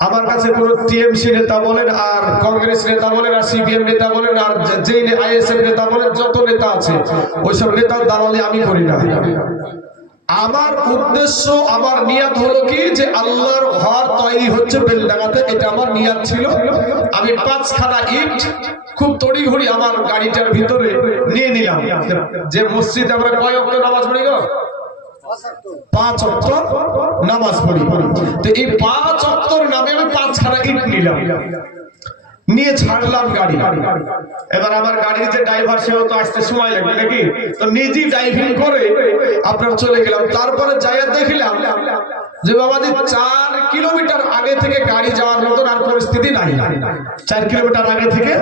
আমার কাছে কোন টিএমসি নেতা বলেন আর কংগ্রেস নেতা বলেন আর সিপিএম নেতা বলেন আর যেই আইএসএফ নেতা বলেন, যত নেতা আছে ওইসব নেতার দালালি আমি করি না। আমার উদ্দেশ্য, আমার নিয়াত হলো কি যে আল্লাহর ঘর তৈরি হচ্ছে বেলডাঙ্গাতে, এটা আমার নিয়াত ছিল। আমি 5খানা ইট খুব তড়িঘড়ি আমার গাড়িটার ভিতরে নিয়ে নিলাম। যে মসজিদে আমরা কয় ওয়াক্ত নামাজ পড়ি গো? 5 ওয়াক্ত নামাজ পড়ি। তো এই 5 ওয়াক্তর নামে আমি 5খানা ইট নিলাম, নিয়ে ছাড়লাম গাড়ি। এবার আমার গাড়ির যে ড্রাইভার, সেও তো আসতে সময় লাগবে নাকি, তো নিজেই ড্রাইভিং করে আপনার চলে গেলাম। তারপরে যাইয়া দেখলাম যে বাবাজি 4 কিলোমিটার আগে থেকে গাড়ি যাওয়ার মতন আর পরিস্থিতি নাই। 4 কিলোমিটার আগে থেকে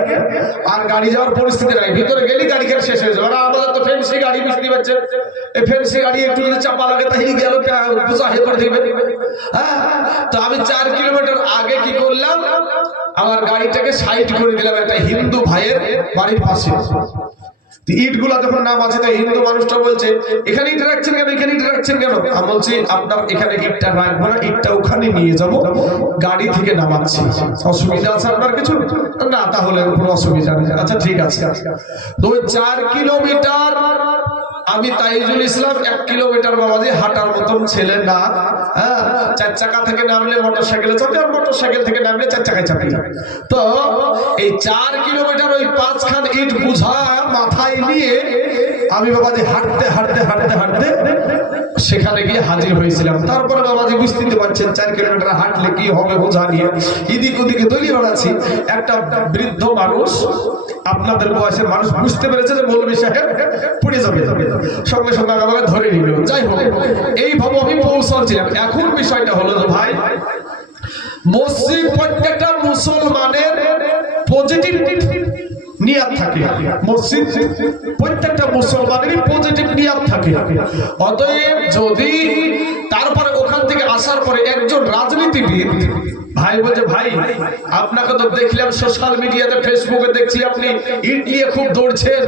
আর গাড়ি যাওয়ার পরিস্থিতি নাই। ভিতরে গেলি গাড়ি খেয়ে শেষ হয়ে যাবে। আর আমাদের তো ফেন্সি গাড়ি, বুঝতে পারছেন, এই ফেন্সি গাড়ি একটু যদি চাপা লাগে তাই গেল বুঝা হয়ে করে দিবে। হ্যাঁ, তো আমি 4 কিলোমিটার আগে কি করলাম, আমার গাড়িটাকে সাইড করে দিলাম একটা হিন্দু ভাইয়ের বাড়ির পাশে। ইট গুলা যখন নাম আছে, তো হিন্দু মানুষটা বলছে এখানে ইট রাখছেন কেন, এখানে ইট রাখছেন কেন? আমি বলছি আপনার এখানে ইটটা রাখবো না, ইটটা ওখানে নিয়ে যাব, গাড়ি থেকে নামাচ্ছি। অসুবিধা আছে আপনার কিছু? না, তাহলে কোনো অসুবিধা নেই। আচ্ছা ঠিক আছে। তো 4 কিলোমিটার আমি তাইজুল ইসলাম 1 কিলোমিটার বাবাজি হাঁটার মতন ছেলে না। হ্যাঁ, 4 চাকা থেকে নামলে মোটরসাইকেলে চাপে, আর মোটরসাইকেল থেকে নামলে 4 চাকায় চাপি। তো এই 4 কিলোমিটার ওই 5খান ইট বুঝা মাথায় নিয়ে আমি বাবাজি হাঁটতে হাঁটতে হাঁটতে হাঁটতে সেখানে গিয়ে হাজির হয়েছিলাম। তারপরে বাবাজি বুঝতে পারছেন 4 কিলোমিটার হাঁটলে কি হবে বোঝা নিয়ে এদিক ওদিকে দলিয়ে বেড়াচ্ছি। একটা বৃদ্ধ মানুষ, আপনাদের বয়সের মানুষ, বুঝতে পেরেছে যে মৌলভী সাহেব পড়ে যাবে, সঙ্গে সঙ্গে আমাকে ধরে নিল। যাই হোক, এইভাবে আমি পৌঁছাচ্ছিলাম। এখন বিষয়টা হলো যে ভাই, মসজিদ প্রত্যেকটা মুসলমানের পজিটিভ নিয়াত থাকে। মসজিদ প্রত্যেকটা মুসলমানেরই পজিটিভ নিয়াত থাকে। অতএব যদি তারপরে ওখান থেকে আসার পরে একজন রাজনীতিবিদ ভাই বলছে, ভাই আপনাকে তো দেখলাম সোশ্যাল মিডিয়াতে, ফেসবুকে দেখছি আপনি ইট নিয়ে খুব দৌড়ছেন,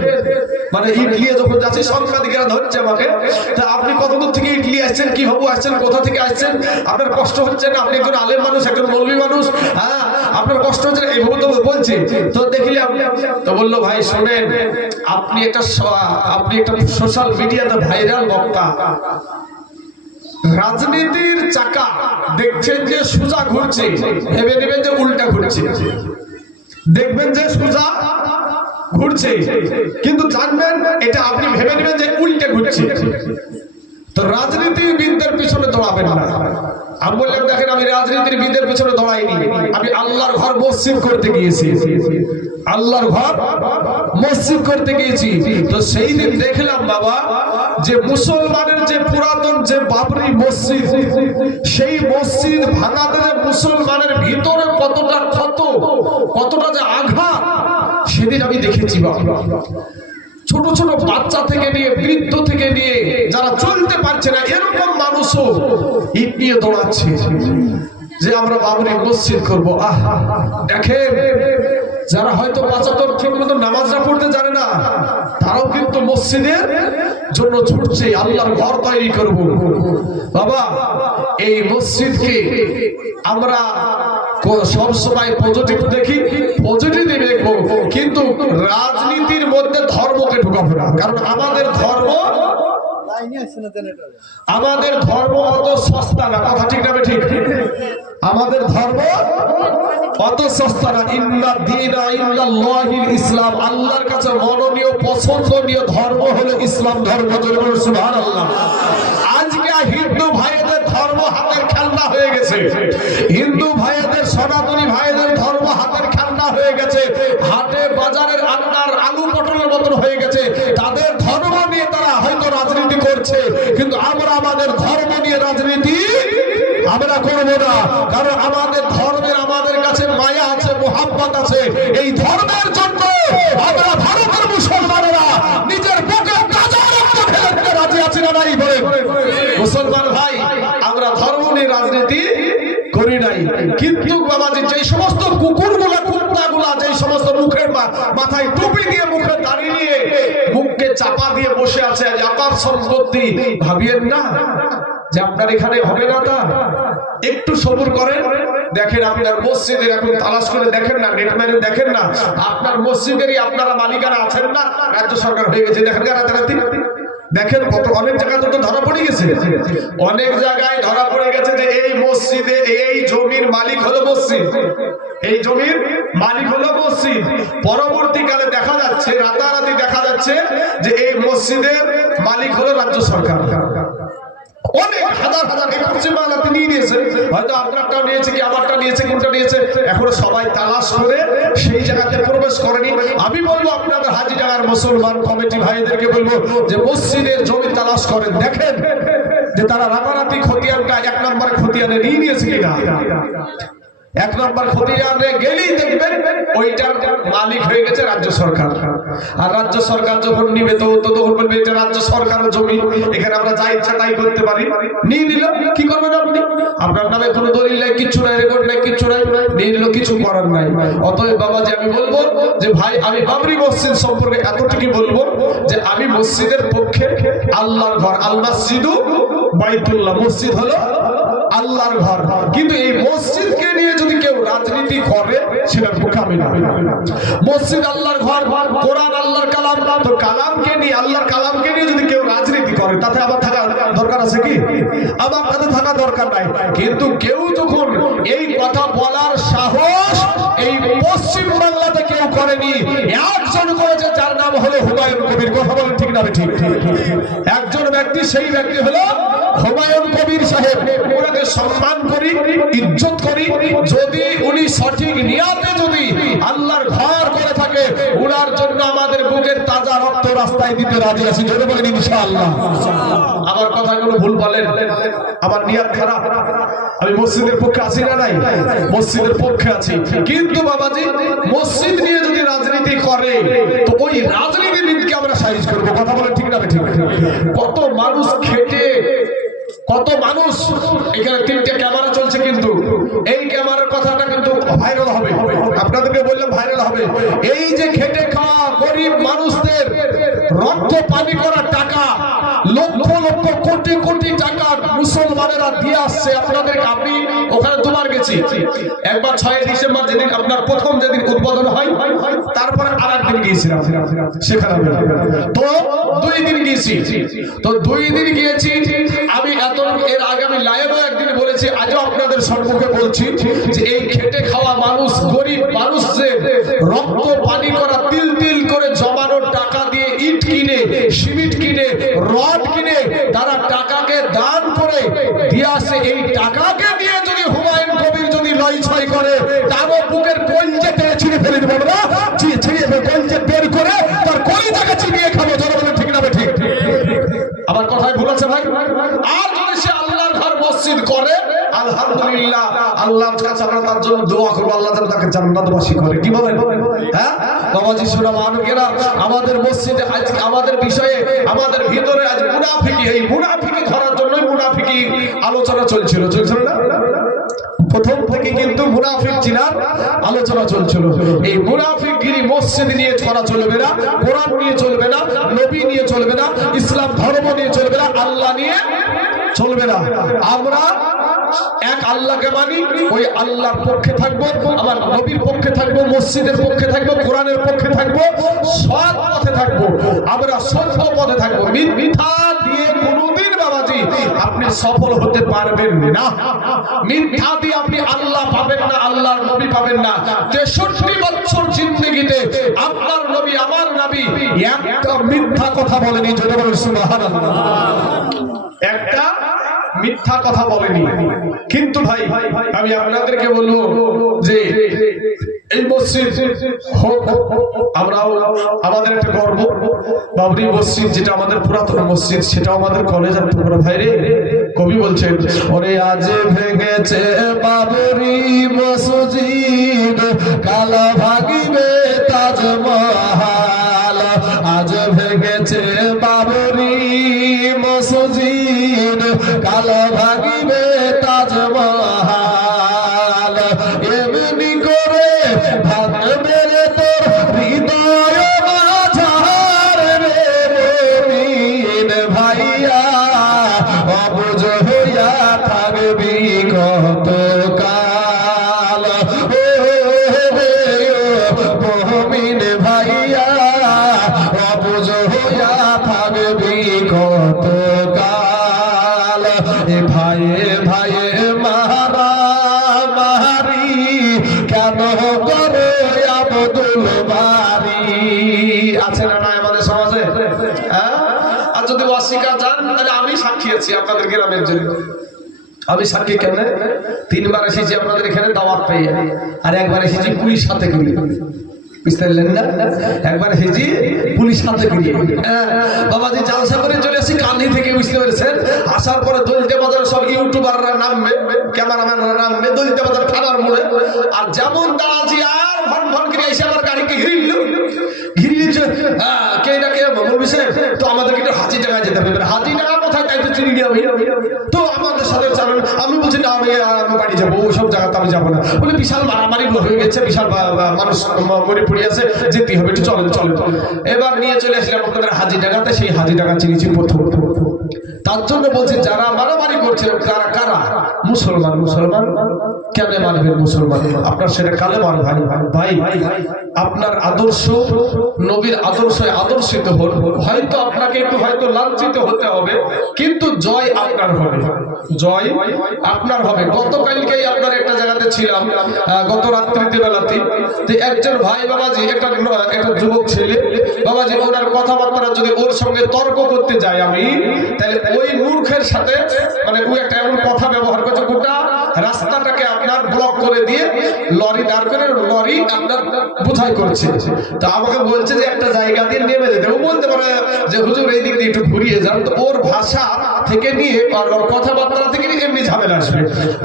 মানে ইট নিয়ে যখন যাচ্ছি সাংবাদিকেরা ধরছে আমাকে, তা আপনি কতদূর থেকে ইট নিয়ে আসছেন, কিভাবে আসছেন, কোথা থেকে আসছেন, আপনার কষ্ট হচ্ছে না? আপনি একজন আলেম মানুষ, একজন মৌলভী মানুষ, হ্যাঁ আপনার কষ্ট হচ্ছে না? এইভাবে তো বলছে। তো দেখলাম, তো বললো ভাই শোনেন, আপনি একটা সোশ্যাল মিডিয়াতে ভাইরাল বক্তা, রাজনীতির চাকা দেখছেন যে সোজা ঘুরছে, ভেবে নেবেন যে উল্টা ঘুরছে। দেখবেন যে সোজা ঘুরছে, কিন্তু জানবেন এটা আপনি ভেবে নেবেন যে উল্টে ঘুরছে। তো রাজনীতিবিদদের পিছনে দৌড়াবেন না। আমি বললাম দেখেন, আমি রাজনীতিবিদদের পিছনে দৌড়াইনি, আমি আল্লাহর ঘর মসজিদ করতে গিয়েছি, আল্লাহর ঘর মসজিদ করতে গিয়েছি। তো সেই দিন দেখলাম বাবা, যে মুসলমানের যে পুরাতন যে বাবরি মসজিদ, সেই মসজিদ ভাঙাতে মুসলমানের ভিতরে কতটা ক্ষত, কতটা যে আঘাত, সেদিন আমি দেখেছি বাবা। ছোট ছোট বাচ্চা থেকে নিয়ে, বৃদ্ধ থেকে নিয়ে, যারা চলতে পারছে না এরকম মানুষও ইট নিয়ে দৌড়াচ্ছে যে আমরা বাবরি মসজিদ করবো। দেখেন, যারা হয়তো 5 ওয়াক্ত ঠিক মতো নামাজটা পড়তে জানে না, তারাও কিন্তু মসজিদের জন্য ছুটছে, আল্লাহর ঘর তৈরি করব। বাবা, এই মসজিদকে আমরা সব সময় পজিটিভ দেখি, পজিটিভ দেখবো, কিন্তু রাজনীতির মধ্যে ধর্মকে ঢুকাবো না। কারণ আমাদের ধর্ম অত সস্তা না, কথা ঠিক না? ঠিক, আমাদের ধর্ম অত সস্তা না। ইন্না দীনা ইনদাল্লাহিল ইসলাম, আল্লাহর কাছে মনোনীয় পছন্দনীয় ধর্ম হলো ইসলাম ধর্ম। সুবহানাল্লাহ। আজকে হিন্দু ভাইদের ধর্ম হাতের খেলনা হয়ে গেছে, হিন্দু ভাইদের, সনাতনী ভাইদের ধর্ম হাতের খেলনা হয়ে গেছে, হাটে বাজারের আন্নার আলু পটলের মতন হয়ে গেছে। তাদের ধর্ম নিয়ে তারা হয়তো রাজনীতি করছে, কিন্তু আমরা আমাদের ধর্ম নিয়ে রাজনীতি আমরা করবো না। কারণ আমাদের ধর্মের, আমাদের কাছে মায়া আছে, মোহাব্বত আছে। এই ধর্মের জন্য আমরা ভারতের মুসলমানেরা নিজের বুকে তাজা রক্ত ফেলতে রাজি আছি না নাই? বলে মুসলমান ভাই, আমরা ধর্ম নিয়ে রাজনীতি করি নাই। কিন্তু বাবাজি, যে সমস্ত কুকুরগুলা, কুত্তাগুলা, যে সমস্ত মুখের মাথায় টুপি দিয়ে, মুখে দাঁড়িয়ে নিয়ে, মুখকে চাপা দিয়ে বসে আছে, আপার সম্পত্তি, ভাবিয়েন না যে আপনার এখানে হবে না। তা একটু সবুর করেন, দেখেন আপনার মসজিদের এখন তালাশ করে দেখেন না, নেট মেরে দেখেন না, আপনার মসজিদেরই আপনারা মালিকানা আছেন না, রাজ্য সরকার হয়ে গেছে। দেখেন রাতারাতি দেখেন কত অনেক জায়গায় তো ধরা পড়ে গেছে, অনেক জায়গায় ধরা পড়ে গেছে যে এই মসজিদে এই জমির মালিক হলো মসজিদ, এই জমির মালিক হলো মসজিদ। পরবর্তীকালে দেখা যাচ্ছে, রাতারাতি দেখা যাচ্ছে যে এই মসজিদের মালিক হলো রাজ্য সরকার। অনেক হাজার হাজার পশ্চিমবাংলাতে নিয়ে নিয়েছে, হয়তো আপনারটাও নিয়েছে কি আমারটা নিয়েছে, কোনটা নিয়েছে, এখন সবাই তালাশ করে সেই জায়গাতে প্রবেশ করেনি। আমি বলবো আপনাদের হাজিডাঙ্গার মুসলমান কমিটি ভাইদেরকে বলবো যে মসজিদের জমি তালাশ করেন, দেখেন যে তারা রাতারাতি খতিয়ানটা 1 নম্বর খতিয়ানে নিয়ে নিয়েছে কিনা। 1 নম্বর খতিয়ানে গেলেই দেখবেন ওইটার মালিক হয়ে গেছে রাজ্য সরকার। আর রাজ্য সরকার যখন নিবে তো তখন বলবে এটা রাজ্য সরকারের জমি, এখানে আমরা যা ইচ্ছা তাই করতে পারি। নিয়ে নিল, কি করবেন আপনি? আপনার নামে কোনো দলিল নাই, কিচ্ছু নাই, রেকর্ড নাই, কিচ্ছু নাই, নিয়ে নিল, কিছু করার নাই। অতএব বাবাজি আমি বলবো যে ভাই, আমি বাবরি মসজিদ সম্পর্কে এতটুকু বলবো যে আমি মসজিদের পক্ষে। আল্লাহর ঘর, আল মসজিদু বাইতুল্লাহ, মসজিদ হলো আল্লাহর ঘর। কিন্তু এই মসজিদকে নিয়ে যদি কেউ রাজনীতি করে সেটার পক্ষে আমি না। মসজিদ আল্লাহর ঘর, কোরআন আল্লাহর কালাম, তো কালামকে নিয়ে, আল্লাহর কালামকে নিয়ে যদি কেউ রাজনীতি করে তাতে আমার থাকা দরকার আছে কি? আমার তাতে থাকা দরকার নাই। কিন্তু কেউ যখন এই কথা বলার সাহস এই পশ্চিম বাংলাতে কেউ করেনি, একজন করেছে যার নাম হলো হুমায়ুন কবির। কথা বলেন ঠিক না ঠিক? একজন ব্যক্তি, সেই ব্যক্তি হলো হুমায়ুন কবির সাহেব। ওনাকে সম্মান করি, ইজ্জত করি। যদি উনি সঠিক নিয়াতে যদি আল্লাহর ঘর করে থাকে, উনার জন্য আমাদের বুকের তাজা রক্ত রাস্তায় দিতে রাজি আছি। যদি বলেন ইনশাআল্লাহ। আমার কথাগুলো ভুল বলেন, আমার নিয়াত খারাপ, আমি মসজিদের পক্ষে আছি না নাই? মসজিদের পক্ষে আছি। কিন্তু বাবাজি মসজিদ নিয়ে যদি রাজনীতি করে তো ওই রাজনীতিবিদকে আমরা সাইজ করবো। কথা বলেন ঠিক না ঠিক? কত মানুষ খেটে, কত মানুষ, এখানে 3টে ক্যামেরা চলছে, কিন্তু এই ক্যামেরার কথাটা কিন্তু ভাইরাল হবে, আপনাদেরকে বললাম ভাইরাল হবে। এই যে খেটে খাওয়া গরিব মানুষদের রক্ত পানি করা টাকা, লক্ষ লক্ষ কোটি কোটি টাকা মুসলমানেরা দিয়ে আসছে আপনাদেরকে। আমি ওখানে 2বার গেছি, একবার 6 ডিসেম্বর যেদিন আপনার প্রথম যেদিন উদ্বোধন হয়, তারপরে আরেকদিন গিয়েছিলাম সেখানে। তো 2 দিন গিয়েছি। তো 2 দিন গিয়েছি আমি। এর আগে আমি লাইভে একদিন বলেছি, আজও আপনাদের সম্মুখে বলছি যে এই খেটে খাওয়া মানুষ, গরিব মানুষদের রক্ত পানি করা, তিল তিল করে জমানো টাকা দিয়ে ইট কিনে, সিমেন্ট কিনে, রড কিনে তারা টাকাকে দান করে দিয়ে আসে। এই টাকাকে দিয়ে যদি হুমায়ুন কবির যদি লয় ছয় করে, তারও বুকের কলজে ছিঁড়ে ফেলে দেবো না, ছিঁড়ে কলজে বের করে তার কলিজাকে চিবিয়ে খাবো। জনগণ ঠিক না ঠিক? আমার কথায় ভুল আছে ভাই? আর যদি সে আল্লাহর ঘর মসজিদ করে, আলহামদুলিল্লাহ, আল্লাহর কাছে আমরা তার জন্য দোয়া করব, আল্লাহ যেন তাকে জান্নাতবাসী করে। কি বলেন? হ্যাঁ বাবাজি, শোনা মানুষেরা, আমাদের মসজিদে আজ আমাদের বিষয়ে, আমাদের ভিতরে আজ মুনাফিকি, এই মুনাফিকি ধরার জন্যই মুনাফিকি আলোচনা চলছিল না? প্রথম থেকে কিন্তু মুনাফিক চিনার আলোচনা চলছিল। এই মুনাফিকগিরি মসজিদ নিয়ে করা চলবে না, কোরআন নিয়ে চলবে না, নবী নিয়ে চলবে না, ইসলাম ধর্ম নিয়ে চলবে না, আল্লাহ নিয়ে চলবে না। আমরা এক আল্লাহকে মানি, ওই আল্লাহর পক্ষে থাকবো, আমার নবীর পক্ষে থাকবো, মসজিদের পক্ষে থাকবো, কোরআনের পক্ষে থাকবো, সৎ পথে থাকবো, আমরা সত্য পথে থাকবো। মিথ্যা দিয়ে কোনোদিন বাবাজি আপনি সফল হতে পারবেন না। মিথ্যা দিয়ে আপনি আল্লাহ পাবেন না, আল্লাহর নবী পাবেন না। 63 বছর জিন্দেগিতে আপনার নবী, আমার নবী একটা মিথ্যা কথা বলেনি। যদি বলেন সুবহানাল্লাহ, একটা মিথ্যা কথা বলেনি। কিন্তু ভাই আমি আপনাদেরকে বলবো যে এই মসজিদ হোক, আমরাও আমাদের একটা গর্ব। বাবরি মসজিদ যেটা আমাদের পুরাতন মসজিদ, সেটাও আমাদের কলেজের টুকরা ভাই রে। কবি বলছেন, ওরে আজ ভেঙেছে বাবরি মসজিদ, কাল ভাগিবে তাজমহল। আজ ভেঙেছে বাবরি মসজিদ, কাল ভাগিবে তাজমহল। এমনি করে ভাঙবে রে তোর হৃদয় মাঝার রে মুমিন ভাইয়া, অবুঝ হইয়া থাকবি কতকাল। সাক্ষী আছি আপনাদের গ্রামের জন্য। আমি সাক্ষী কেন, 3 বার এসেছি আপনাদের এখানে দাওয়াত পেয়ে, আর একবার এসেছি পুলিশ সাথে করে, বুঝতে পারলেন না? একবার এসেছি পুলিশ সাথে করে। বাবাজি জালসা করে চলে আসি কান্দি থেকে, বুঝতে পেরেছেন? আসার পরে দলিতে বাজারে সব ইউটিউবাররা নামবে, ক্যামেরাম্যানরা নামবে দলিতে বাজার থানার মোড়ে, আর যেমন দাঁড়াচ্ছি আর ভন ভন করে এসে আমার গাড়িকে ঘিরিল, ঘিরিয়েছে। কে না কে বলবি স্যার, তো আমাদেরকে একটু হাজি টাকা যেতে হবে। হাজি টাকা কোথায়, তাই তো চিনি আমি, তো আমাদের সাথে চালান। আমি বলছি না, আমি বাড়ি যাবো, ওইসব জায়গাতে আমি যাবো না। বলে বিশাল মারামারি হয়ে গেছে, বিশাল মানুষ মরে পড়ে আছে, যেতে হবে, একটু চলেন চলেন। এবার নিয়ে চলে আসলাম আপনাদের হাজি টাকাতে। সেই হাজি টাকা চিনিছি প্রথম। তার জন্য বলছি যারা মারামারি করছেন তারা কারা? মুসলমান। মুসলমান কেন মানবেন? মুসলমান আপনার সেটা কালেমার ভাই। ভাই আপনার আদর্শ নবীর আদর্শে আদর্শিত হন, হয়তো আপনাকে একটু হয়তো লাঞ্ছিত হতে হবে, কিন্তু জয় আপনার হবে, জয় আপনার হবে। গতকালকেই আপনার একটা জায়গাতে ছিলাম, গত রাত্রিতে বেলাতে, একজন ভাই বাবাজি, একটা যুবক ছেলে বাবাজি, ওনার কথাবার্তা যদি ওর সঙ্গে তর্ক করতে যাই আমি, তাহলে ওই মূর্খের সাথে মানে ওই একটা এমন কথা ব্যবহার করছে, গোটা রাস্তাটাকে আপনার ব্লক করে দিয়ে লরি দাঁড় করে লরি আপনার বোঝাই করছে। তো আমাকে বলছে যে একটা জায়গা দিয়ে নেমে যেতে। ও বলতে পারে যে হুজুর এই দিক দিয়ে একটু ঘুরিয়ে যান, তো ওর ভাষা থেকে নিয়ে আর ওর কথাবার্তা থেকে নিয়ে এমনি ঝামেলা আসবে।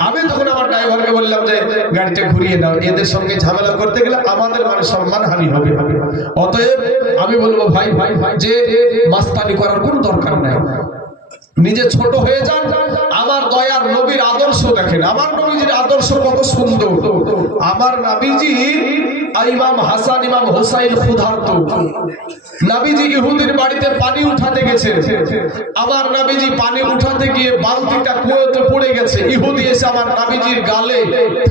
আমি তখন আমার ড্রাইভারকে বললাম যে গাড়িটা ঘুরিয়ে দাও, এদের সঙ্গে ঝামেলা করতে গেলে আমাদের মানে সম্মান হানি হবে। অতএব আমি বলবো ভাই ভাই ভাই যে মাস্তানি করার কোনো দরকার নাই, নিজে ছোট হয়ে যান। আমার দয়ার নবীর আদর্শ দেখেন, আমার নবীজির আদর্শ কত সুন্দর। আমার নবীজি ইমাম হাসান ইমাম হোসাইন ক্ষুধার্ত, নবীজি ইহুদির বাড়িতে পানি উঠাতে গেছে। আমার নবীজি পানি উঠাতে গিয়ে বালতিটা কুয়োতে পড়ে গেছে, ইহুদি এসে আমার নবীজির গালে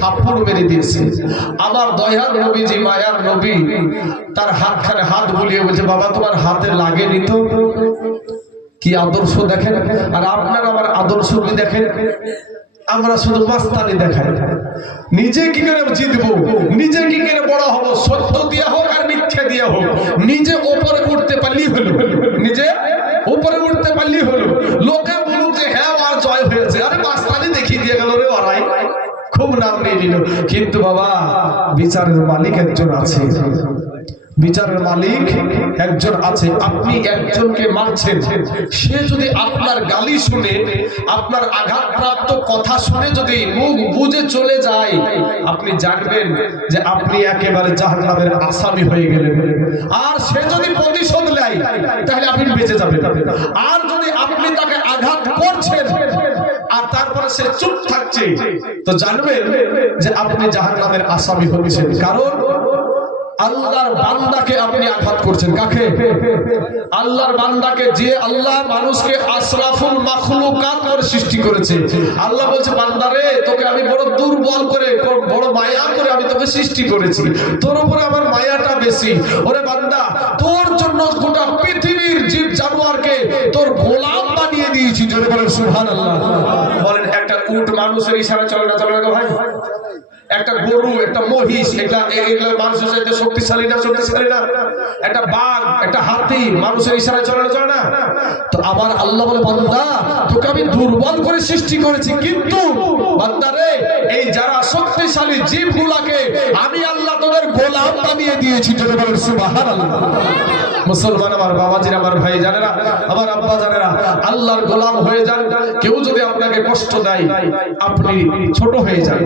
থাপ্পড় মেরে দিয়েছে। আমার দয়ার নবীজি মায়ার নবী তার হাতখানে হাত বুলিয়ে বলছে, বাবা তোমার হাতে লাগেনি তো? কি আদর্শ দেখেন। আর আপনার আমার আদর্শ কি দেখেন? আমরা শুধু মাস্তানি দেখাই, নিজে কি করে জিতবো, নিজে কি করে বড় হবো, সত্য দিয়া হোক আর মিথ্যা দিয়া হোক, নিজে ওপরে উঠতে পারলি হলো, নিজে উপরে উঠতে পারলি হলো। লোকে বলুক যে হ্যাঁ আর জয় হয়েছে, আরে মাস্তানি দেখিয়ে দিয়ে গেল রে ওরাই, খুব নাম নিয়ে নিল। কিন্তু বাবা বিচারের মালিক একজন আছে, বিচারের মালিক একজন আছে। আপনি একজনকে মারছেন, সে যদি আপনার গালি শুনে, আপনার আঘাতপ্রাপ্ত কথা শুনে যদি মুখ বুজে চলে যায়, আপনি জানবেন যে আপনি একেবারে জাহান্নামের আসামি হয়ে গেলেন। আর সে যদি প্রতিশোধ নেয় তাহলে আপনি বেঁচে যাবেন। আর যদি আপনি তাকে আঘাত করছেন আর তারপরে সে চুপ থাকছে, তো জানবেন যে আপনি জাহান্নামের আসামি হচ্ছেন। কারণ আল্লাহর বান্দাকে আপনি আঘাত করছেন। কাকে? আল্লাহর বান্দাকে। যে আল্লাহ মানুষকে আশরাফুল মাখলুকাত করে সৃষ্টি করেছে। আল্লাহ বলছে বান্দারে তোকে আমি বড় দুর্বল করে, বড় মায়া করে আমি তোকে সৃষ্টি করেছি, তোর উপরে আমার মায়াটা বেশি। ওরে বান্দা, তোর জন্য গোটা পৃথিবীর জীব জানোয়ারকে তোর গোলাম বানিয়ে দিয়েছি। জোরে বলেন সুবহানাল্লাহ। বলেন একটা উট মানুষের ইশারা চলে না, চলে না ভাই? একটা গরু, একটা মহিষ, এগুলা মানুষের চাইতে শক্তিশালী না? শক্তিশালী না? একটা বাঘ, একটা হাতি মানুষের ইশারায় চলে না, চলে না? তো আমার আল্লাহ বলে বান্দা তোকে আমি দুর্বল করে সৃষ্টি করেছি, কিন্তু বান্দারে এই যারা শক্তিশালী জীবগুলাকে আমি আল্লাহ তোদের গোলাম বানিয়ে দিয়েছি। জোরে বলেন সুবহানাল্লাহ। মুসলমান আমার বাবাজিরা, আমার ভাই জানেরা, আমার আব্বা জানেরা, আল্লাহর গোলাম হয়ে যান। কেউ যদি আপনাকে কষ্ট দেয় আপনি ছোট হয়ে যান,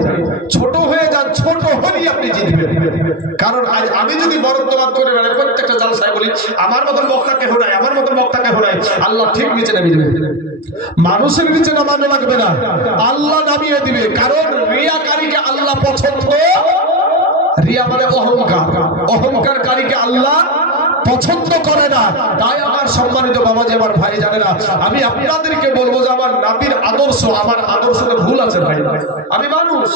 ছোট হয়ে যান, ছোট হলেই আপনি জিতবেন। কারণ আজ আমি যদি বরত্ববাদ করে বেড়াই, প্রত্যেকটা জালসায় বলি আমার মতন বক্তাকে হোনাই, আমার মতন বক্তাকে হোনাই, আল্লাহ ঠিক নিচে নামিয়ে দেবে। মানুষের নিচে নামানো লাগবে না, আল্লাহ নামিয়ে দিবে। কারণ রিয়াকারীকে আল্লাহ পছন্দ, রিয়া মানে অহংকার, অহংকারকারীকে আল্লাহ পছন্দ করে না। তাই আমার সম্মানিত বাবাজি, আমার ভাই জানেরা, আমি আপনাদেরকে বলবো যে আমার নবীর আদর্শ, আমার আদর্শতে ভুল আছে ভাই, আমি মানুষ,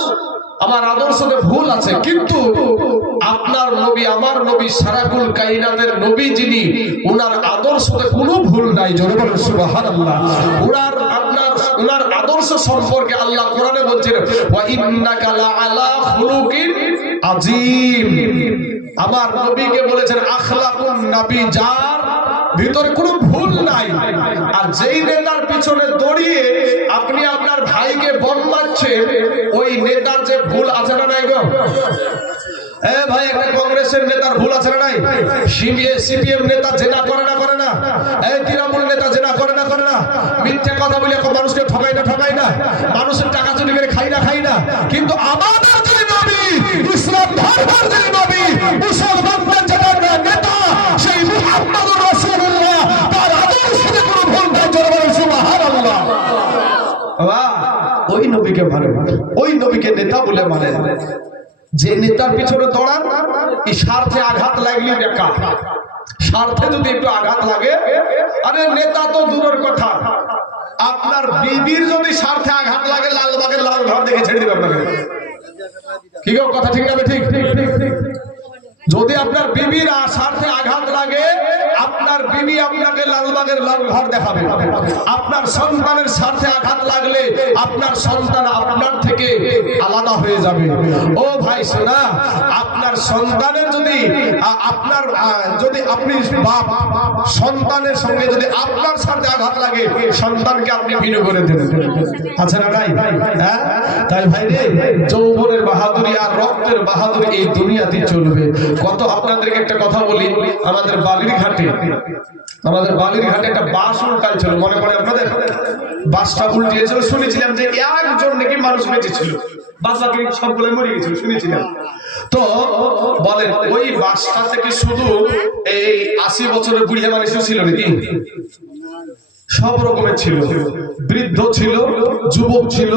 আমার আদর্শতে ভুল আছে, কিন্তু আপনার নবী, আমার নবী, সারাকুল কায়নাতের নবী যিনি, ওনার আদর্শতে কোনো ভুল নাই। জোরে বলেন সুবহানাল্লাহ। ওনার আদর্শ সম্পর্কে আল্লাহ কোরআনে বলছেন ওয়া ইন্নাকা লাআলা খুলুকিন আযীম। আমার নবীকে বলেছেন আখলাকুন নবী, যার ভিতরে কোনো ভুল নাই। আর যেই নেতার পিছনে দৌড়িয়ে আপনি আপনার ভাইকে বদলাচ্ছেন, ওই নেতার যে ভুল আছে না নাই গো? ভাই, একটা কংগ্রেসের নেতার ভুল আছে না নাই? সিপিএম নেতা জেনা করে না করে না? তৃণমূল নেতা জেনা করে না করে না? মিথ্যা কথা বলে মানুষকে ঠকাই না? মানুষের টাকা চুরি করে খাই না? কিন্তু আমাদের যদি নবী, ইসলাম ধর্মের যদি নবী, মুসলমানদের যেটা নেতা, সেই মুহাম্মদুর রাসূলুল্লাহ, তার আদর্শে কোনো ভুল নাই। জোরে বলেন সুবহানাল্লাহ। ওই নবীকে মানে, ওই নবীকে নেতা বলে মানে। যে নেতার পিছনে দৌড়ান, এই স্বার্থে আঘাত লাগলে বেকার। স্বার্থে যদি একটু আঘাত লাগে, আরে নেতা তো দূরের কথা, আপনার বিবির যদি স্বার্থে আঘাত লাগে, লালবাগের লাল ঘর দেখে ছেড়ে দিবে আপনাকে। কি গো, কথা ঠিক না? ঠিক। যদি আপনার বিবির স্বার্থে আঘাত লাগে, আপনার বিবি আপনাকে লালবাগের লাল ঘর দেখাবে। আপনার সন্তানের স্বার্থে আঘাত লাগলে আপনার সন্তান আপনার থেকে আলাদা হয়ে যাবে। ও ভাই শোনা, আপনার সন্তানের যদি আপনি বাপ, সন্তানের সঙ্গে যদি আপনার স্বার্থে আঘাত লাগে, সন্তানকে আপনি ভিন্ন করে দেবেন। আছে না নাই? হ্যাঁ, তাই ভাই রে, যৌবনের বাহাদুরি আর রক্তের বাহাদুরি এই দুনিয়াতে চলবে। কত আপনাদেরকে একটা কথা বলি, আমাদের বালিরঘাটে একটা বাস উল্টাইছিল, মনে পড়ে আপনাদের? বাসটা উল্টিয়েছিল, শুনেছিলাম যে একজন নাকি মানুষ বেঁচে ছিল, বাকি সবগুলো মরে গেছিল, শুনেছিলাম। তো বলেন, ওই বাসটা থেকে শুধু এই 80 বছরের বুড়িয়া মানুষ ছিল নাকি? সব রকমের ছিল, বৃদ্ধ ছিল, যুবক ছিল,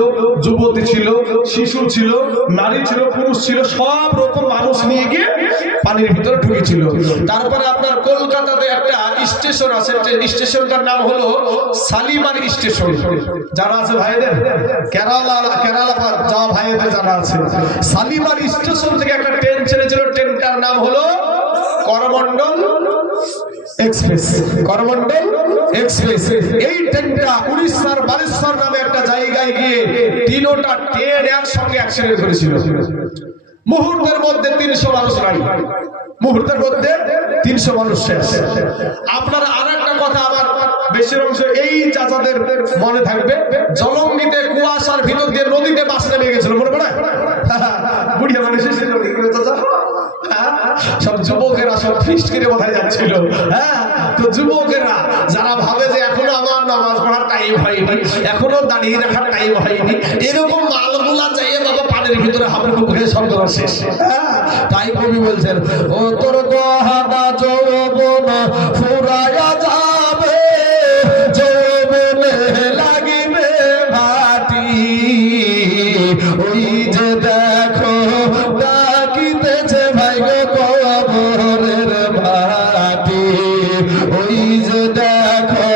যুবতী ছিল, শিশু ছিল, নারী ছিল, পুরুষ ছিল, সব রকম মানুষ নিয়ে গিয়ে পানির ভিতরে ঢুকেছিল। তারপরে আপনার কলকাতাতে একটা স্টেশন আছে, স্টেশনটার নাম হলো শালিমার স্টেশন। জানা আছে ভাইদের? কেরালা যাওয়া ভাইদের জানা আছে। শালিমার স্টেশন থেকে একটা ট্রেন ছেড়েছিল, ট্রেনটার নাম হলো করমন্ডল এক্সপ্রেস। করমন্ডল এক্সপ্রেস এই ট্রেনটা উড়িষ্যার বালেশ্বর নামে একটা জায়গায় গিয়ে তিনটা ট্রেন একসঙ্গে অ্যাক্সিডেন্ট করেছিল। মুহূর্তের মধ্যে 300 মানুষ নাই, মুহূর্তের মধ্যে 300 মানুষ শেষ। আপনারা আর একটা কথা আমার বেশির অংশ এই চাচাদের মনে থাকবে, জলঙ্গিতে কুয়াশার ভিতর দিয়ে নদীতে বাস নেমে গেছিল, মনে পড়ে? বুড়িয়া মানুষের সব যুবকেরা সব ফিস্ট করে কোথায় যাচ্ছিল। হ্যাঁ, তো যুবকেরা যারা ভাবে যে এখনো আমার নামাজ পড়ার টাইম হয়নি, এখনো দাঁড়িয়ে রাখার টাইম হয়নি, এরকম মালগুলা যাইয়ে বাবা পানির ভিতরে হামের মুখে শব্দ শেষ। তাই কবি বলছেন, ও তোর গহনা যৌবন ফুরায়া যাবে, যৌবনে লাগিবে মাটি, ওই যে দেখো ডাকিতেছে ভাই গো কবরের মাটি, ওই যে দেখো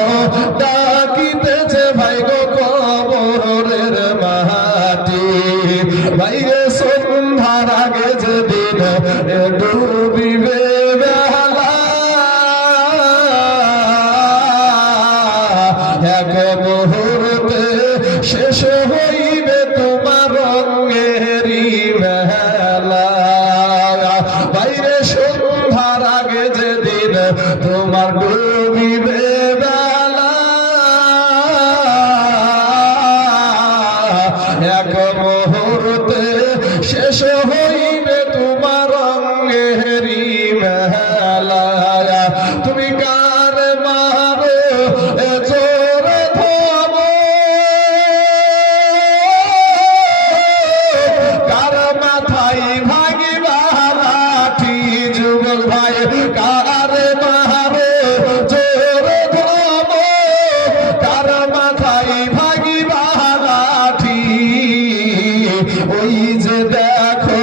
ডাকিতেছে ভাই গো কবরের মাটি। ভাইরে সন্ধ্যার আগে যেদিন ডুবিবে বেলা, এক মুহূর্তে শেষ হইবে তোমার রঙেরই মেলা। বাইরে সন্ধ্যার আগে যেদিন তোমার ডুবিবে বেলা, এক মুহূর্তে শেষ হইবে তোমার রঙেরই মেলা। তুমি কার মারো জোর ধরো, কার মাথায় ভাগিবা লাঠি, যুগল ভাই কার মারো জোর ধরো, কার মাথায় ভাগিবা লাঠি, ওই যে দেখো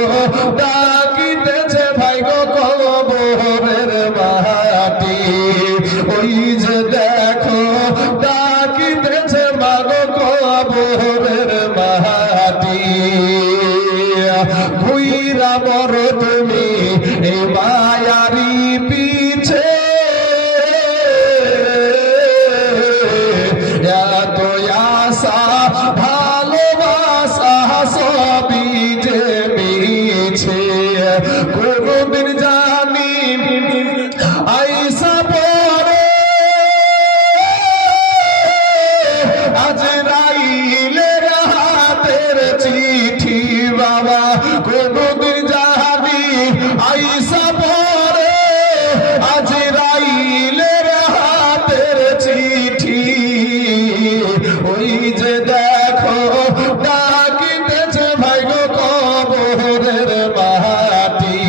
ডাকিতেছে ভাই গো কবরের মাটি, ওই যে দেখো ডাকিতেছে মা গো কবরের মাটি। ঘুইরা বড় তুমি এই মায়ারি পিছে, এত আশা ভালোবাসা সবই যে মিছে, কোনদিন জানি আইসা পরে কোনদিন জাহাবি আইসা পরে আজরাইলের হাতের চিঠি ওই যে দেখো ডাকিতেছে ভাই গো কবরের মাটি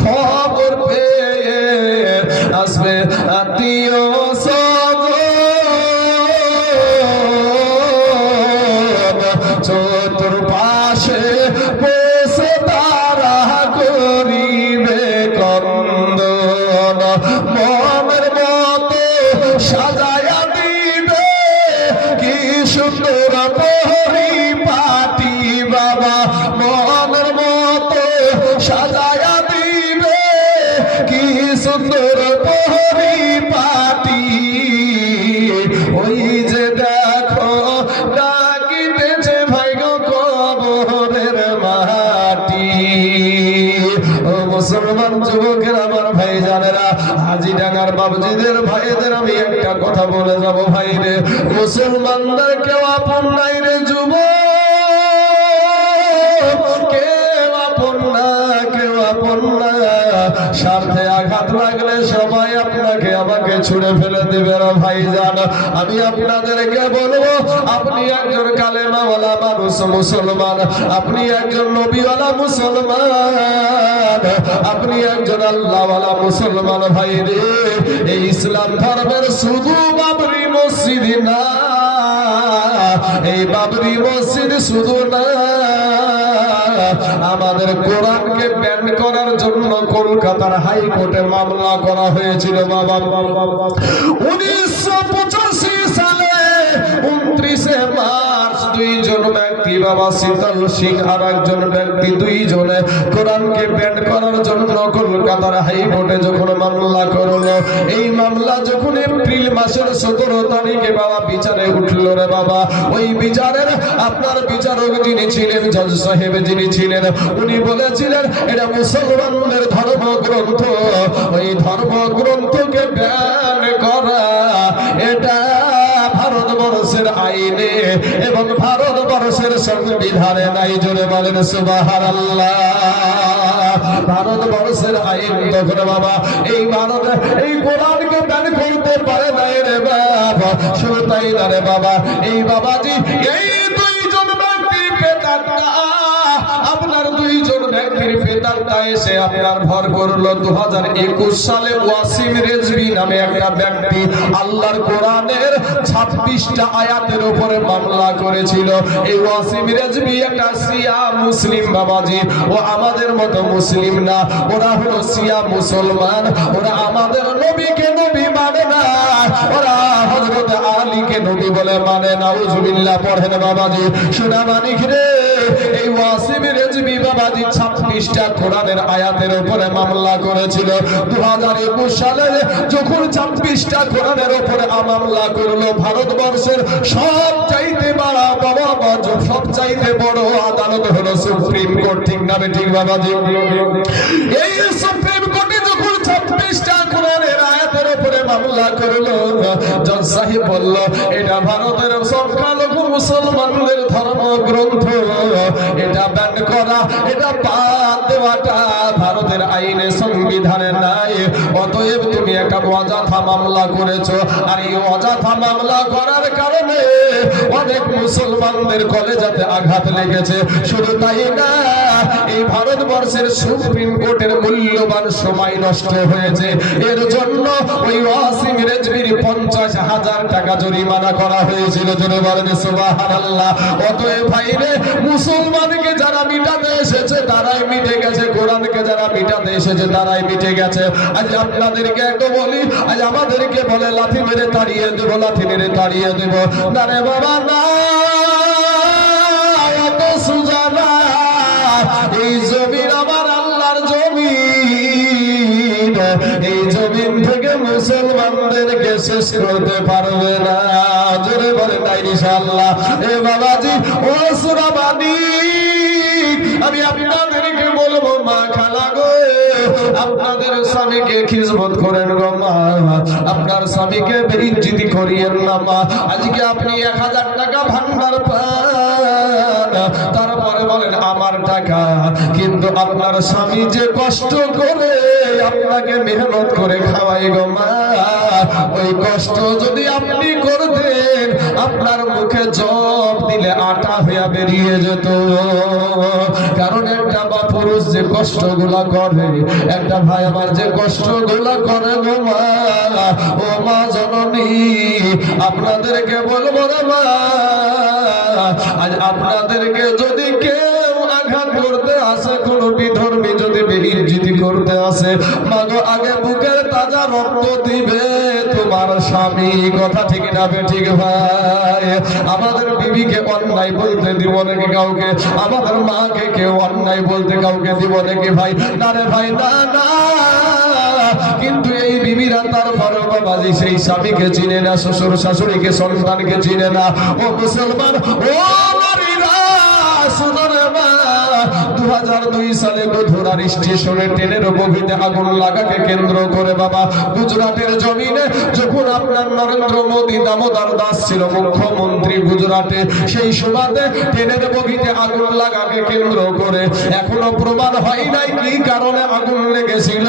খবর পেয়ে আসবে আত্মীয় চতুর্পাশে বসে তারা করিবে কন্দন মনের মতো সাজায়া দিবে কি সুন্দর পরিপাটি বাবা মনের মতো সাজায়া দিবে কি সুন্দর পরিপাটি ওই যে দেখো ডাকিতেছে ভাই গো কবরের মাটি ও মুসলমান যুবকের আমার ভাই জানেরা হাজিডাঙ্গার বাবজিদের ভাইদের আমি একটা কথা বলে যাব ভাই রে মুসলমানদের কেউ আপন নাই রে যুবক কেউ আপন না কেউ আপন না স্বার্থে আঘাত লাগলে সবাই আপনাকে আমাকে ছুড়ে ফেলে দিবে রে ভাইজান আমি আপনাদেরকে বলবো আপনি একজন কালেমাওয়ালা মানুষ মুসলমান আপনি একজন নবীওয়ালা মুসলমান আপনি একজন আল্লাহওয়ালা মুসলমান ভাই রে এই ইসলাম ধর্মের শুধু বাবরি মসজিদ না এই বাবরি মসজিদ শুধু না আমাদের কোরআনকে ব্যান করার জন্য কলকাতার হাইকোর্টে মামলা করা হয়েছিল বাবা 1985 সালে 29 মার্চ দুইজন ব্যক্তি বাবা শীতল সিং আর একজন ব্যক্তি দুইজনে কোরআনকে ব্যান করার জন্য কলকাতার হাইকোর্টে যখন মামলা করলো এই মামলা যখন এপ্রিল মাসের 17 তারিখে বাবা বিচারে উঠল রে বাবা ওই বিচারের আপনার বিচারক যিনি ছিলেন জজ সাহেব যিনি ছিলেন উনি বলেছিলেন এটা মুসলমানদের ধর্মগ্রন্থ ওই ধর্মগ্রন্থকে ব্যান করা এটা ভারতবর্ষের আইনে এবং ভারতবর্ষের সংবিধানে নাই জোরে বলেন সুবহানাল্লাহ ভারতবর্ষের আইন তখন বাবা এই ভারতে এই কোরআনকে ব্যান করতে পারে না রে বাবা শুধু তাই না রে বাবা এই বাবাজি এই দুইজন ব্যক্তি পেতাটা আপনার দুইজন ব্যক্তির পেতাটা এসে আপনার ভর করলো 2021 সালে ওয়াসিম রেজভি নামে একটা ব্যক্তি আল্লাহর কোরআনের 26টা আয়াতের উপরে মামলা করেছিল এই ওয়াসিম রেজভি একটা শিয়া মুসলিম বাবাজি ও আমাদের মতো মুসলিম না ওরা হলো শিয়া মুসলমান ওরা আমাদের নবীকে নবী মানে না ওরা হযরত আলীকে নবী বলে মানে নাউজুবিল্লাহ পড়েন বাবাজি শোনা মানিক রে এই ওয়াসিম রেজভি বাবাজি 26টা কোরআনের আয়াতের উপরে মামলা করেছিল 2021 সালে যখন 26টা কোরআনের উপরে মামলা করলো ভারতবর্ষের সবচাইতে বড় বাবা সবচাইতে বড় আদালত হলো সুপ্রিম কোর্ট ঠিক না ঠিক বাবাজি এই সুপ্রিম কোর্টে যখন 26টা কোরআনের আয়াতের উপরে মামলা করলো জজ সাহেব বলল এটা ভারতের সংখ্যালঘু মুসলমানদের ধর্মগ্রন্থ এটা ব্যান করা এটা বাদ দেওয়াটা ভারতের আইনে সংবিধানে নাই অতএব তুমি একটা অযথা মামলা করেছো আর এই অযথা মামলা করার কারণে অনেক মুসলমানদের কলেজাতে আঘাত লেগেছে শুধু তাই না এই ভারতবর্ষের সুপ্রিম কোর্টের মূল্যবান সময় নষ্ট হয়েছে এর জন্য ওই ওয়াসিম রেজভির 50,000 টাকা জরিমানা করা হয়েছিল জোরে বলেন সুবহানাল্লাহ অতএব ভাইরে মুসলমানকে যারা মিটাতে এসেছে তারাই মিটে গেছে কোরআনকে যারা মিটাতে এসেছে তারাই মিটে গেছে আজ আপনাদেরকে একটু বলি আজ আমাদেরকে বলে লাথি মেরে তাড়িয়ে দেব লাথি মেরে তাড়িয়ে দেব না রে বাবা না এত সোজা না এই জমিন আমার আল্লাহর জমিন এই জমিন থেকে মুসলমানদেরকে শেষ করতে পারবে না জোরে বলে তাই ইনশাআল্লাহ এ বাবাজি ও সুরাবানি আমি আপনাদেরকে বলবো মা খালা গো আপনাদের স্বামীকে খিজমত করেন গো মা আপনার স্বামীকে বেইজ্জতি করিয়েন না মা আজকে আপনি 1000 টাকা ভান্ডার পান তারপর তারপরে বলেন আমার টাকা, কিন্তু আপনার স্বামী যে কষ্ট করে আপনাকে মেহনত করে খাওয়াই গো মা, ওই কষ্ট যদি আপনি করতেন আপনার মুখে জব দিলে আটা হইয়া বেরিয়ে যেত। কারণ একটা বা পুরুষ যে কষ্টগুলা করে, একটা ভাই আমার যে কষ্টগুলা করে গো মা, ও মা জননী আপনাদেরকে বলবো রে মা, আজ আপনাদেরকে যদি কেউ আঘাত করতে আসে, কোন বিধর্মী যদি বেইজ্জতি করতে আসে, মাগো আগে বুকের তাজা রক্ত দিবে তোমার স্বামী। কথা ঠিক না ঠিক ভাই? আমাদের বিবিকে অন্যায় বলতে দিব নাকি কাউকে? আমাদের মাকে কেউ অন্যায় বলতে কাউকে দিব নাকি ভাই? না রে ভাই, না না। কিন্তু এই বিবিরা তারপরে বাবাজি সেই স্বামীকে চিনে না, শ্বশুর শাশুড়িকে সন্তানকে চিনে না। ও মুসলমান, ও নারীরা শুনো রে মা, 2002 সালে মধুরার স্টেশনে ট্রেনের বগিতে আগুন লাগাকে কেন্দ্র করে বাবা গুজরাটের জমিনে যখন আপনার নরেন্দ্র মোদী দামোদর দাস ছিল মুখ্যমন্ত্রী গুজরাটে, সেই সময়তে ট্রেনের বগিতে আগুন লাগাকে কেন্দ্র করে এখনো প্রমাণ হয় নাই কি কারণে আগুন লেগেছিল,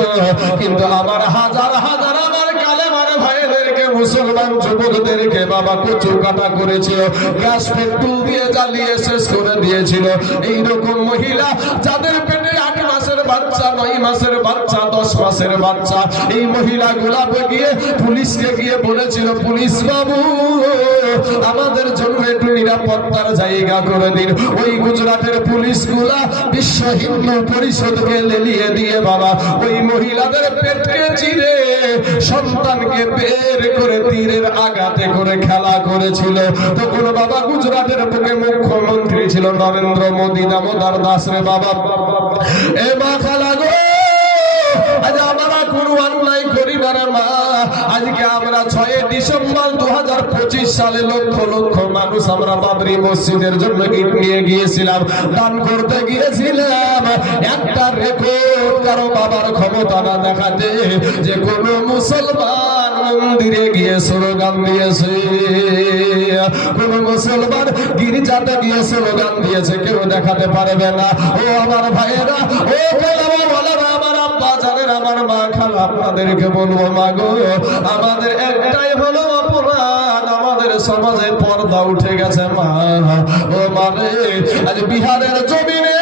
কিন্তু আমার হাজার হাজার আমার কালেমার ভাইদেরকে, মুসলমান যুবকদেরকে বাবা কচু কাটা করেছিল, গ্যাস পেট্রোল দিয়ে জ্বালিয়ে শেষ করে দিয়েছিল। এইরকম মহিলা যাদের পেটে 8 মাসের বাচ্চা, 9 মাসের বাচ্চা, 10 মাসের বাচ্চা, এই মহিলাগুলা গিয়ে পুলিশকে গিয়ে বলেছিল, পুলিশ বাবু আমাদের জন্য একটু নিরাপত্তার জায়গা করে দিন। ওই গুজরাটের পুলিশগুলা বিশ্ব হিন্দু পরিষদকে লেলিয়ে দিয়ে বাবা ওই মহিলাদের পেটকে চিরে সন্তানকে বের করে তীরের আঘাতে করে খেলা করেছিল। তখন বাবা গুজরাটের বুকে মুখ্যমন্ত্রী ছিল নরেন্দ্র মোদী দামোদর দাস রে বাবা। এ মা খালা গো, আজ আমরা কোনো অন্যায় করি না রে মা। আজকে আমরা 6 ডিসেম্বর 2025 সালে লক্ষ লক্ষ মানুষ আমরা বাবরি মসজিদের জন্য ইট নিয়ে গিয়েছিলাম, দান করতে গিয়েছিলাম। একটা রেকর্ড কারো বাবার ক্ষমতা না দেখাতে যে কোন মুসলমান মন্দিরে গিয়ে স্লোগান দিয়েছে, কোন মুসলমান গির্জাতে গিয়ে স্লোগান দিয়েছে, কেউ দেখাতে পারবে না। ও আমার ভাইয়েরা, ও কালামাওয়ালারা, আমার আব্বা জানেন, আমার মা খালা, আপনাদেরকে বলবো মা গো, আমাদের একটাই হলো অপরাধ, আমাদের সমাজে পর্দা উঠে গেছে মা। ও মানে আজ বিহারের জমিনে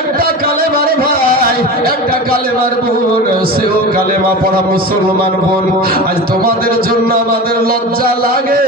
একটা কালেমার ভাই, একটা কালেমার বোন, সেও কালেমা পড়া মুসলমান বোন। আজ তোমাদের জন্য আমাদের লজ্জা লাগে,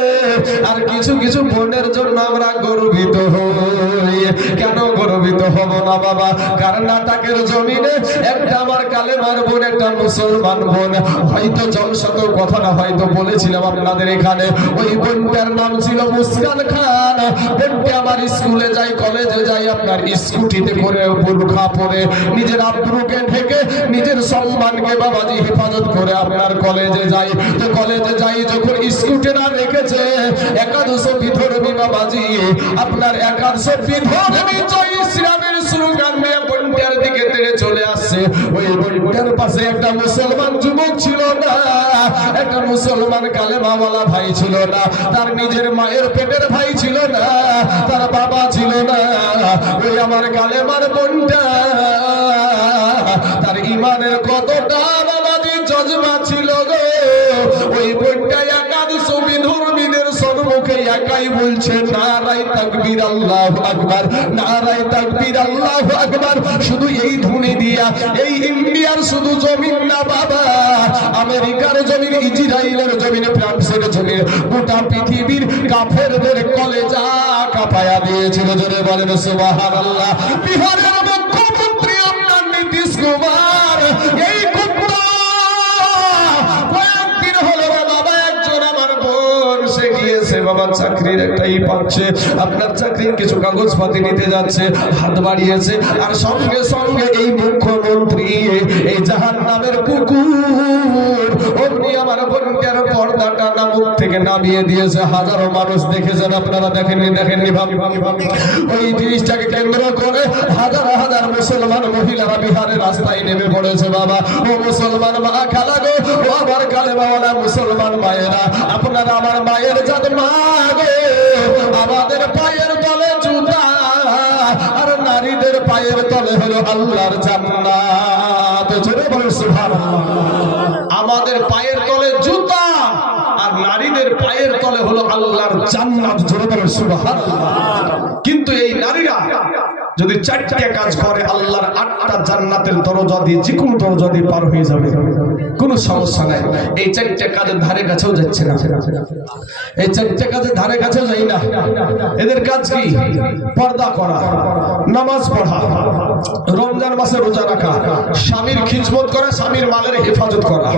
আর কিছু কিছু বোনের জন্য আমরা গর্বিত হই। কেন গর্বিত হব না বাবা? কর্ণাটকের জমিনে একটা আমার কালেমার বোন, একটা মুসলমান বোন, হয়তো জলসাত কথা না হয়তো বলেছিলাম আপনাদের এখানে, ওই বোনটার নাম ছিল মুস্কান খান। বোনটি আমার স্কুলে যাই, কলেজে যাই, আপনার স্কুটিতে করে বুরখা পরে নিজের আব্রুকে ঢেকে নিজের সম্মানকে বাবাজি হেফাজত করে আপনার কলেজে যাই। তো কলেজে যাই যখন স্কুটি না রেখেছে, একাদশ বিধর্মী বাবাজি, আপনার একাদশ বিধর্মী জয় শ্রীরামের স্লোগান দিয়ে বোনটার দিকে তেড়ে চলে আসছে। ওই বোনটার পাশে একটা মুসলমান যুবক ছিল না, একটা মুসলমান কালেমাওয়ালা ভাই ছিল না, তার নিজের মায়ের পেটের ভাই ছিল না, তার বাবা ছিল না। ওই আমার কালেমার বোনটা, তার ইমানের কতটা বাবাজি জজবা ছিল গো। ওই বোনটা একাদশ বিধর্মীদের সম্মুখে একাই বলছে নারায়ে তাকবীর আল্লাহু আকবার, নারায়ে তাকবীর আল্লাহু আকবার। শুধু এই ধ্বনি দিয়া এই ইন্ডিয়ার শুধু জমিন না বাবা, আমেরিকার জমিন, ইসরায়েলের জমিন, ফ্রান্সের জমিন, গোটা পৃথিবীর কাফেরদের কলেজা কাঁপায়া দিয়েছিল। জোরে বলেন সুবহানাল্লাহ। বিহারের মুখ্যমন্ত্রী আপনার নীতিশ কুমার, এই কুত্তা কয়েকদিন হলো বাবা একজন আমার বোন সে গিয়েছে বাবা চাকরির একটাই পাচ্ছে, আপনার চাকরির কিছু কাগজপাতি নিতে যাচ্ছে, হাত বাড়িয়েছে, আর সঙ্গে সঙ্গে এই মুখ্যমন্ত্রী এই জাহান্নামের কুকুর অমনি আমার বোনটার পর্দাটা না মুখ থেকে নামিয়ে দিয়েছে। হাজারো মানুষ দেখেছেন, আপনারা দেখেননি ভাবি। ওই জিনিসটাকে কেন্দ্র করে হাজার হাজার মুসলমান মহিলারা বিহারের রাস্তায় নেমে পড়েছে বাবা। ও মুসলমান মা খালা গো, ও আমার কালেমাওয়ালা মুসলমান মায়েরা, আপনারা আমার মায়ের জাত মা গো, আমাদের পায়ের তলে জুতা আর না পায়ের তলে হলো আল্লাহর জান্নাত। জোরে বলেন সুবহানাল্লাহ। আমাদের পায়ের তলে জুতা আর নারীদের পায়ের তলে হলো আল্লাহর জান্নাত। জোরে বলেন সুবহানাল্লাহ। কিন্তু এই নারীরা যদি 4টা কাজ করে আল্লাহর 8টা জান্নাতের দরজা দিয়ে যে কোনো দরজা দিয়ে পার হয়ে যাবে, কোনো সমস্যা নাই। এই 4টা কাজের ধারে কাছেও যাচ্ছে না, এই 4টা কাজের ধারে কাছেও যাই না। এদের কাজ কি? পর্দা করা, নামাজ পড়া, রমজান মাসে রোজা রাখা, স্বামীর খিদমত করা, স্বামীর মালের হেফাজত করা,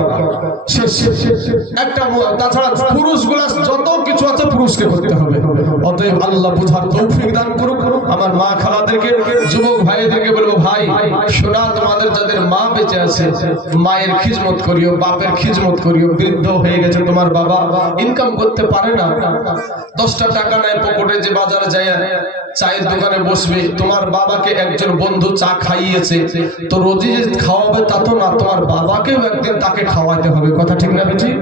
একটা। তাছাড়া পুরুষগুলা যত কিছু আছে পুরুষকে করতে হবে। অতএব আল্লাহ বুঝার তৌফিক দান করুক। আমার মা খালাদেরকে, যুবক ভাইদেরকে বলবো, ভাই শোনা, তোমাদের যাদের মা বেঁচে আছে মায়ের খিদমত করিও, বাপের খিদমত করিও। বৃদ্ধ হয়ে গেছে তোমার বাবা, ইনকাম করতে পারে না, 10টা টাকা নাই পকেটে, যে বাজারে যায় চায়ের দোকানে বসবে, তোমার বাবাকে একজন বন্ধু চা খাইয়েছে, তো রোজই যে খাওয়াবে তা তো না, তোমার বাবাকেও একদিন তাকে খাওয়াতে হবে। কথা ঠিক না ঠিক?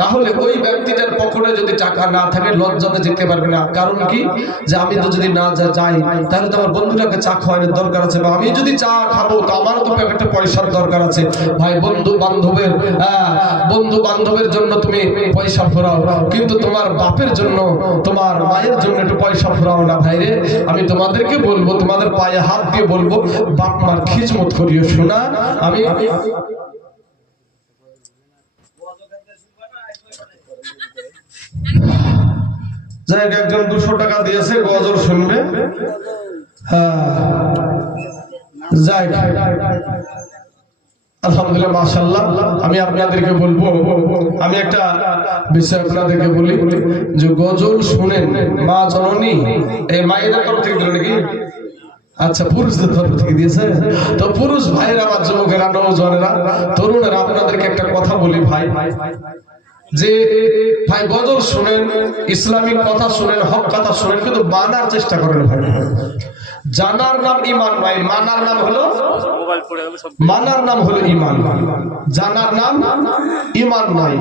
তাহলে ওই ব্যক্তিটার পকেটে যদি টাকা না থাকে লজ্জাতে যেতে পারবে না। কারণ কি? যে আমি তো যদি না যাই তাহলে তো আমার বন্ধুটাকে চা খাওয়ানোর দরকার আছে, বা আমি যদি চা খাবো তো আমারও তো একটা পয়সার দরকার আছে। ভাই বন্ধু বান্ধবের জন্য তুমি পয়সা ফোরাও, কিন্তু তোমার বাপের জন্য, তোমার মায়ের জন্য একটু পয়সা ফোরাও না। ভাই রে, আমি তোমাদেরকে বলবো, তোমাদের পায়ে হাত দিয়ে বলবো, বাপ মার খিদমত করিও। শোনা, আমি যাই একজন 200 টাকা দিয়েছে, গজল শুনবে। যাই আলহামদুলিল্লাহ, মাশাআল্লাহ। আমি আপনাদেরকে বলবো, আমি একটা বিষয় আপনাদেরকে বলি, যে গজল শুনেন মা জননী, এই মায়েদের তরফ থেকে দিল নাকি? আচ্ছা, পুরুষদের তরফ থেকে দিয়েছে। তো পুরুষ ভাইয়েরা, আমার যুবকেরা, নওজওয়ানেরা, তরুণেরা, আপনাদেরকে একটা কথা বলি ভাই, যে ভাই গজল শুনেন, ইসলামিক কথা শুনেন, হক কথা শুনেন, কিন্তু মানার চেষ্টা করেন ভাই। জানার নাম ঈমান ভাই, মানার নাম হলো ঈমান, জানার নাম ঈমান নয়।